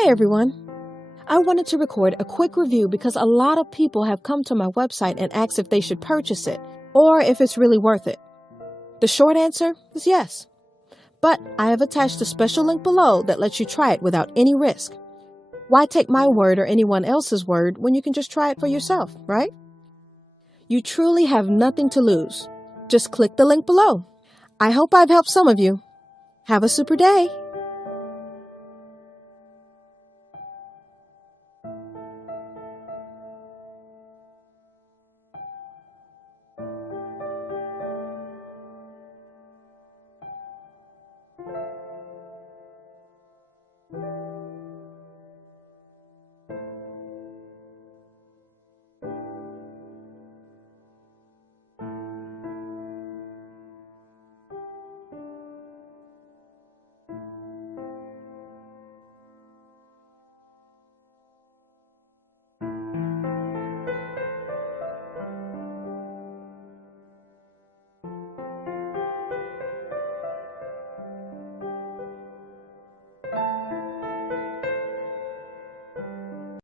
Hey everyone! I wanted to record a quick review because a lot of people have come to my website and asked if they should purchase it or if it's really worth it. The short answer is yes. But I have attached a special link below that lets you try it without any risk. Why take my word or anyone else's word when you can just try it for yourself, right? You truly have nothing to lose. Just click the link below. I hope I've helped some of you. Have a super day!